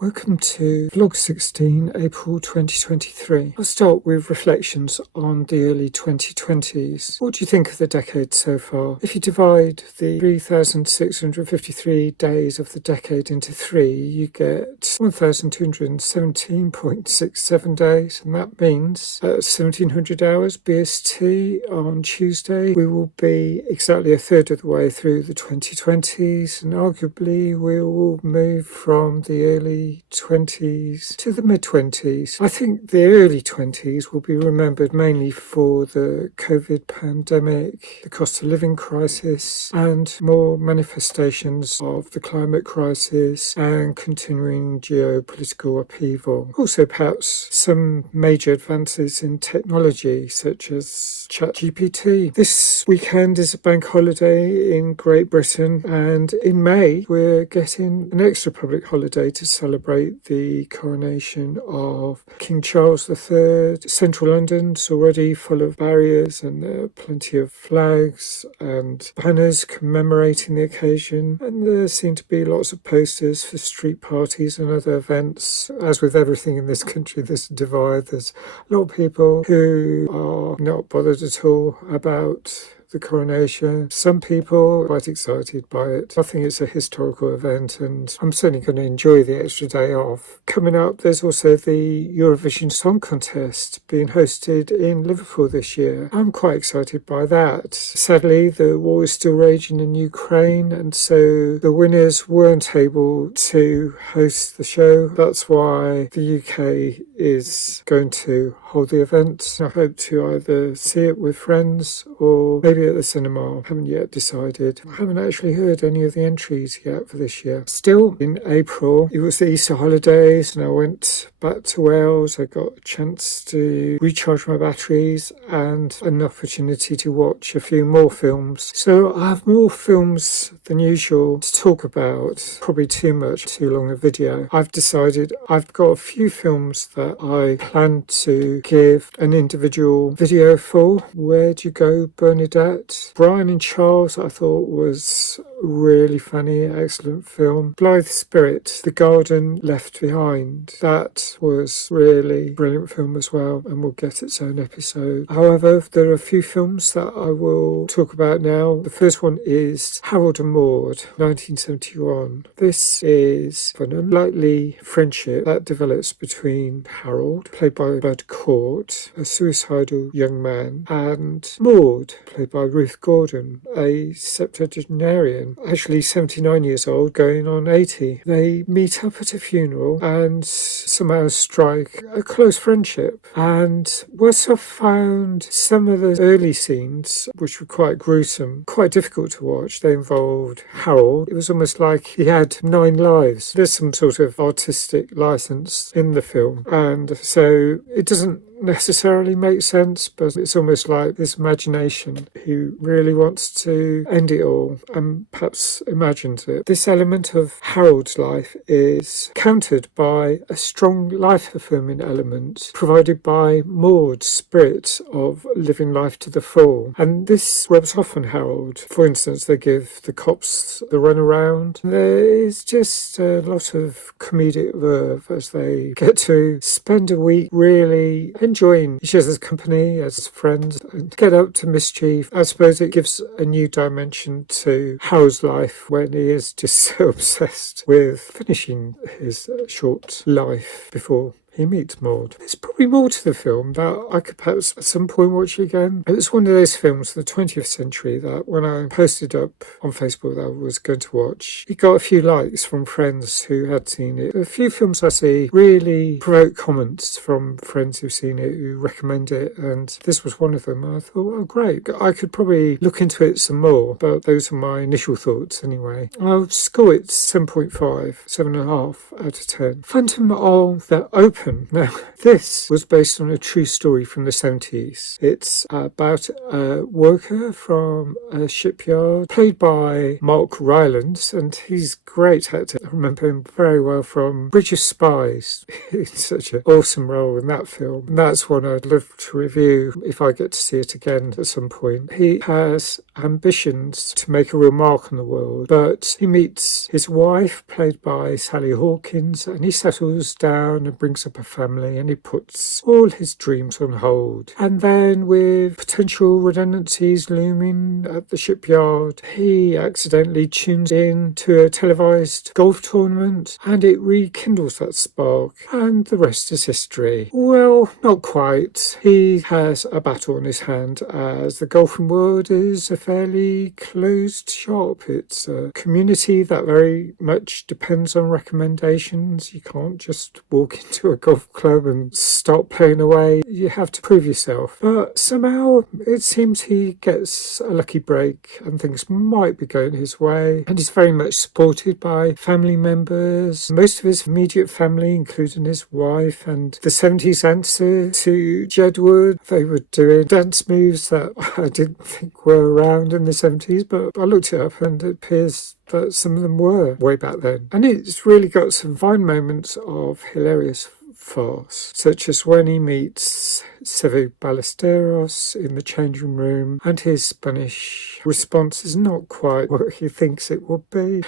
Welcome to Vlog 16, April 2023. I'll start with reflections on the early 2020s. What do you think of the decade so far? If you divide the 3,653 days of the decade into three, you get 1,217.67 days, and that means at 1,700 hours BST on Tuesday, we will be exactly a third of the way through the 2020s, and arguably we will move from the early 20s to the mid-20s. I think the early 20s will be remembered mainly for the COVID pandemic, the cost of living crisis, and more manifestations of the climate crisis and continuing geopolitical upheaval. Also, perhaps some major advances in technology, such as ChatGPT. This weekend is a bank holiday in Great Britain, and in May we're getting an extra public holiday to celebrate the coronation of King Charles III. Central London's already full of barriers, and there are plenty of flags and banners commemorating the occasion, and there seem to be lots of posters for street parties and other events. As with everything in this country, there's a divide. There's a lot of people who are not bothered at all about the coronation. Some people are quite excited by it. I think it's a historical event, and I'm certainly going to enjoy the extra day off. Coming up, there's also the Eurovision Song Contest being hosted in Liverpool this year. I'm quite excited by that. Sadly, the war is still raging in Ukraine, and so the winners weren't able to host the show. That's why the UK is going to hold the event. I hope to either see it with friends or maybe at the cinema. I haven't yet decided. I haven't actually heard any of the entries yet for this year. Still, in April, it was the Easter holidays, and I went back to Wales. I got a chance to recharge my batteries and an opportunity to watch a few more films. So I have more films than usual to talk about. Probably too much, too long a video. I've decided I've got a few films that I plan to give an individual video for. Where'd You Go, Bernadette? Brian and Charles, I thought was really funny, excellent film. Blithe Spirit, The Garden Left Behind. That was really brilliant film as well, and will get its own episode. However, there are a few films that I will talk about now. The first one is Harold and Maude, 1971. This is an unlikely friendship that develops between Harold, played by Bud Cort, a suicidal young man, and Maude, played by Ruth Gordon, a septuagenarian, actually 79 years old, going on 80. They meet up at a funeral and somehow strike a close friendship. And whilst I found some of the early scenes, which were quite gruesome, quite difficult to watch, they involved Harold. It was almost like he had 9 lives. There's some sort of artistic license in the film, and so it doesn't necessarily make sense, but it's almost like this imagination who really wants to end it all and perhaps imagines it. This element of Harold's life is countered by a strong life-affirming element provided by Maude's spirit of living life to the full, and this rubs off on Harold. For instance, they give the cops the runaround. There is just a lot of comedic verve as they get to spend a week really enjoying each other's company as friends and get up to mischief. I suppose it gives a new dimension to Harold's life when he is just so obsessed with finishing his short life before he meets Maude. There's probably more to the film that I could perhaps at some point watch again. It was one of those films from the 20th century that when I posted up on Facebook that I was going to watch, it got a few likes from friends who had seen it. A few films I see really provoke comments from friends who've seen it, who recommend it, and this was one of them. I thought, oh great, I could probably look into it some more, but those are my initial thoughts anyway. I'll score it 7.5, 7.5 out of 10. Phantom of the Open. Now, this was based on a true story from the 70s. It's about a worker from a shipyard, played by Mark Rylance, and he's a great actor. I remember him very well from Bridge of Spies. It's such an awesome role in that film. And that's one I'd love to review if I get to see it again at some point. He has ambitions to make a real mark on the world, but he meets his wife, played by Sally Hawkins, and he settles down and brings up a family, and he puts all his dreams on hold. And then, with potential redundancies looming at the shipyard, he accidentally tunes in to a televised golf tournament, and it rekindles that spark, and the rest is history. Well, not quite. He has a battle on his hand, as the golfing world is a fairly closed shop. It's a community that very much depends on recommendations. You can't just walk into a golf club and start playing away. You have to prove yourself. But somehow it seems he gets a lucky break and things might be going his way. And he's very much supported by family members, most of his immediate family, including his wife, and the 70s answer to Jedward. They were doing dance moves that I didn't think were around in the 70s, but I looked it up and it appears that some of them were way back then. And it's really got some fine moments of hilarious farce, such as when he meets Seve Ballesteros in the changing room and his Spanish response is not quite what he thinks it would be.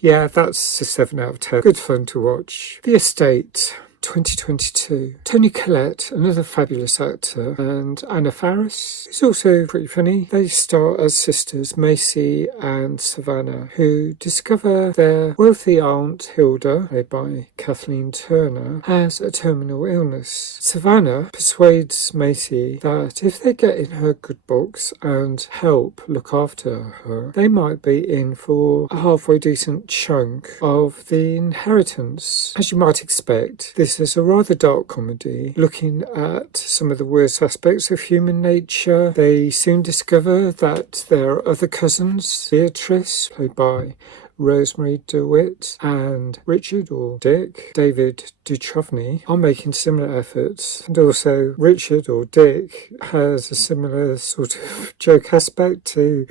Yeah, that's a 7 out of 10. Good fun to watch. The Estate, 2022. Toni Collette, another fabulous actor, and Anna Faris is also pretty funny. They star as sisters Macy and Savannah, who discover their wealthy aunt Hilda, played by Kathleen Turner, has a terminal illness. Savannah persuades Macy that if they get in her good books and help look after her, they might be in for a halfway decent chunk of the inheritance. As you might expect, this is a rather dark comedy looking at some of the worst aspects of human nature. They soon discover that their other cousins, Beatrice, played by Rosemary DeWitt, and Richard, or Dick, David Duchovny, are making similar efforts. And also Richard, or Dick, has a similar sort of joke aspect to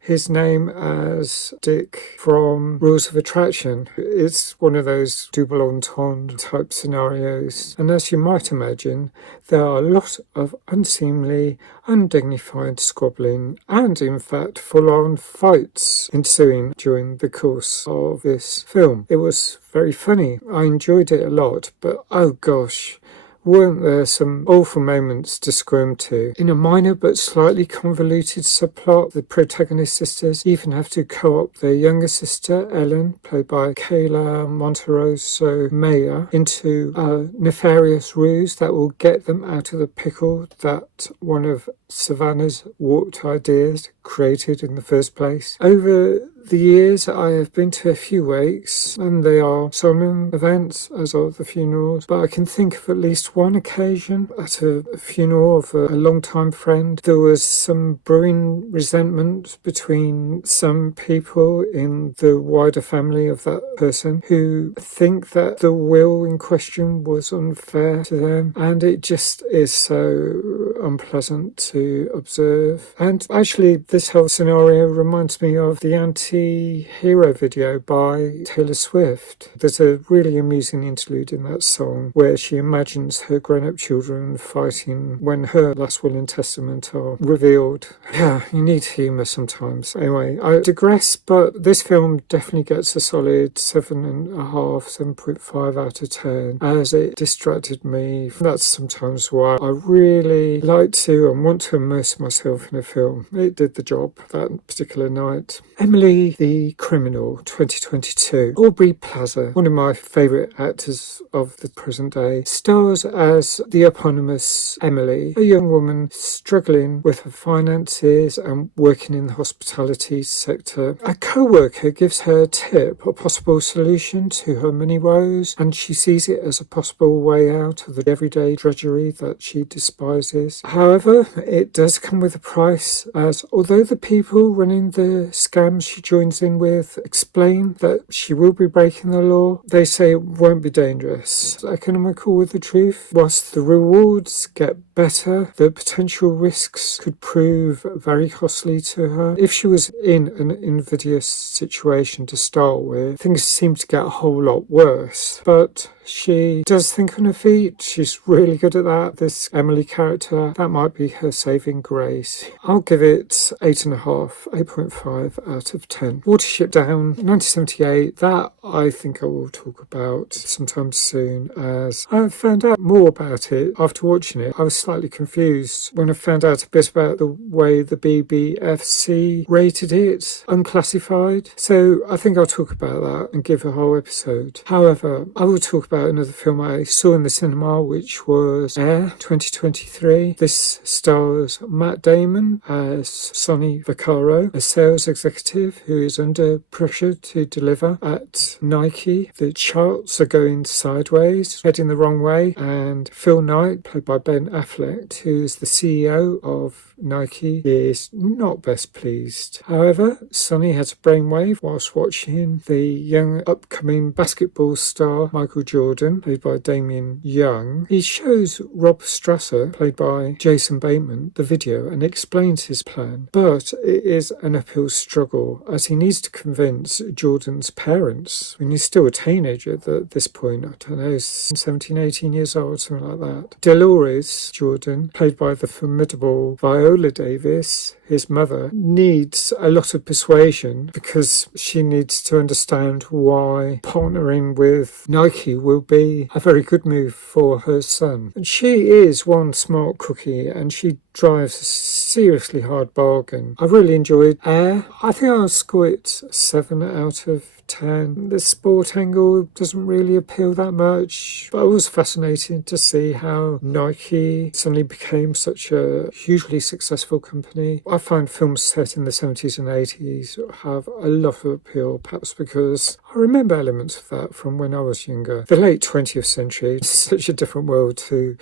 his name as Dick from Rules of Attraction. It's one of those double entendre type scenarios. And as you might imagine, there are a lot of unseemly, undignified squabbling and, in fact, full-on fights ensuing during the course of this film. It was very funny. I enjoyed it a lot, but oh gosh, weren't there some awful moments to squirm to? In a minor but slightly convoluted subplot, the protagonist sisters even have to co-opt their younger sister, Ellen, played by Kayla Monteroso Meyer, into a nefarious ruse that will get them out of the pickle that one of Savannah's warped ideas created in the first place. Over the years, I have been to a few wakes, and they are solemn events, as are the funerals, but I can think of at least one occasion at a funeral of a long-time friend. There was some brewing resentment between some people in the wider family of that person who think that the will in question was unfair to them, and it just is so unpleasant to observe. And actually, this whole scenario reminds me of the anti-hero video by Taylor Swift. There's a really amusing interlude in that song where she imagines her grown-up children fighting when her last will and testament are revealed. Yeah, you need humour sometimes. Anyway, I digress, but this film definitely gets a solid 7.5 out of 10, as it distracted me. That's sometimes why I really like to and want to immerse myself in a film. It did the job that particular night. Emily the Criminal, 2022. Aubrey Plaza, one of my favourite actors of the present day, stars as the eponymous Emily, a young woman struggling with her finances and working in the hospitality sector. A co-worker gives her a tip, a possible solution to her money woes, and she sees it as a possible way out of the everyday drudgery that she despises. However, it does come with a price, as although the people running the scams she joins in with explain that she will be breaking the law, they say it won't be dangerous. Economical with the truth. Whilst the rewards get better, the potential risks could prove very costly to her. If she was in an invidious situation to start with, things seem to get a whole lot worse. But She does think on her feet. She's really good at that. This Emily character, that might be her saving grace. I'll give it 8.5, 8.5 out of 10. Watership Down, 1978. That I think I will talk about sometime soon, as I found out more about it after watching it. I was slightly confused when I found out a bit about the way the BBFC rated it, unclassified. So I think I'll talk about that and give a whole episode. However, I will talk about another film I saw in the cinema, which was Air 2023. This stars Matt Damon as Sonny Vaccaro, a sales executive who is under pressure to deliver at Nike. The charts are going sideways, heading the wrong way, and Phil Knight, played by Ben Affleck, who is the CEO of Nike, is not best pleased. However, Sonny has a brainwave whilst watching the young upcoming basketball star Michael Jordan, played by Damian Young. He shows Rob Strasser, played by Jason Bateman, the video and explains his plan. But it is an uphill struggle, as he needs to convince Jordan's parents, when he's still a teenager at this point, I don't know, 17, 18 years old, something like that. Dolores Jordan, played by the formidable Viola Davis, his mother, needs a lot of persuasion because she needs to understand why partnering with Nike will be a very good move for her son. And she is one smart cookie, and she drives a seriously hard bargain. I really enjoyed Air. I think I'll score it 7 out of 10. The sport angle doesn't really appeal that much, but it was fascinating to see how Nike suddenly became such a hugely successful company. I find films set in the 70s and 80s have a lot of appeal, perhaps because I remember elements of that from when I was younger. The late 20th century is such a different world to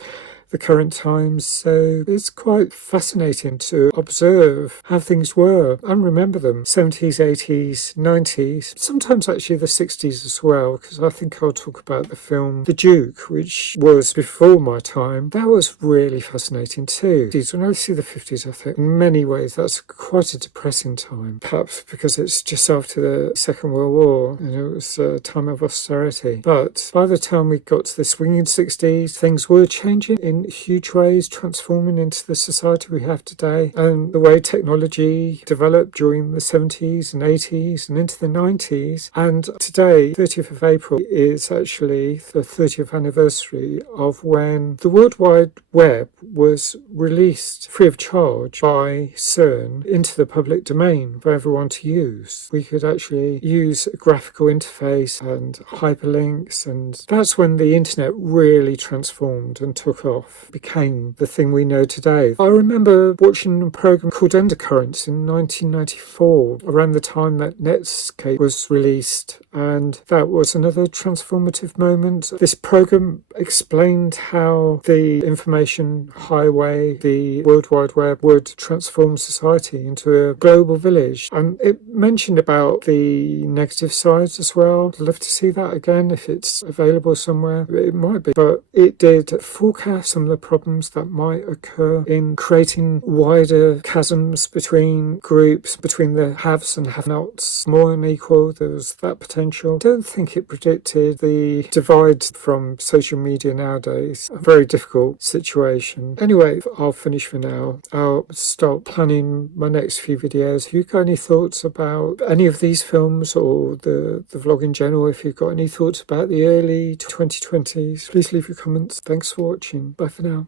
the current times, so it's quite fascinating to observe how things were and remember them. 70s, 80s, 90s, sometimes actually the 60s as well, because I think I'll talk about the film The Duke, which was before my time. That was really fascinating too. When I see the 50s, I think in many ways that's quite a depressing time, perhaps because it's just after the Second World War and it was a time of austerity. But by the time we got to the swinging 60s, things were changing in huge ways, transforming into the society we have today, and the way technology developed during the 70s and 80s and into the 90s. And today, 30th of April, is actually the 30th anniversary of when the World Wide Web was released free of charge by CERN into the public domain for everyone to use. We could actually use a graphical interface and hyperlinks, and that's when the internet really transformed and took off, became the thing we know today. I remember watching a program called Undercurrents in 1994, around the time that Netscape was released, and that was another transformative moment. This program explained how the information highway, the World Wide Web, would transform society into a global village, and it mentioned about the negative sides as well. I'd love to see that again if it's available somewhere. It might be, but it did forecast some of the problems that might occur in creating wider chasms between groups, between the haves and have-nots, more unequal. There was that potential. I don't think it predicted the divide from social media nowadays. A very difficult situation. Anyway, I'll finish for now. I'll start planning my next few videos. If you've got any thoughts about any of these films or the vlog in general, if you've got any thoughts about the early 2020s, please leave your comments. Thanks for watching. Bye for now.